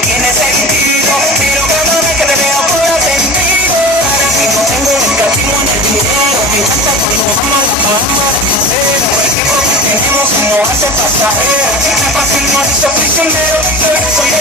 no tiene sentido, pero cada vez que te veo cobra sentido. Ahora mismo tengo el castigo en el dinero, me encanta cuando vamos a la Bahamas de crucero. El tiempo que tenemos nos hace pasajeros, es fácil no hizo prisionero, soy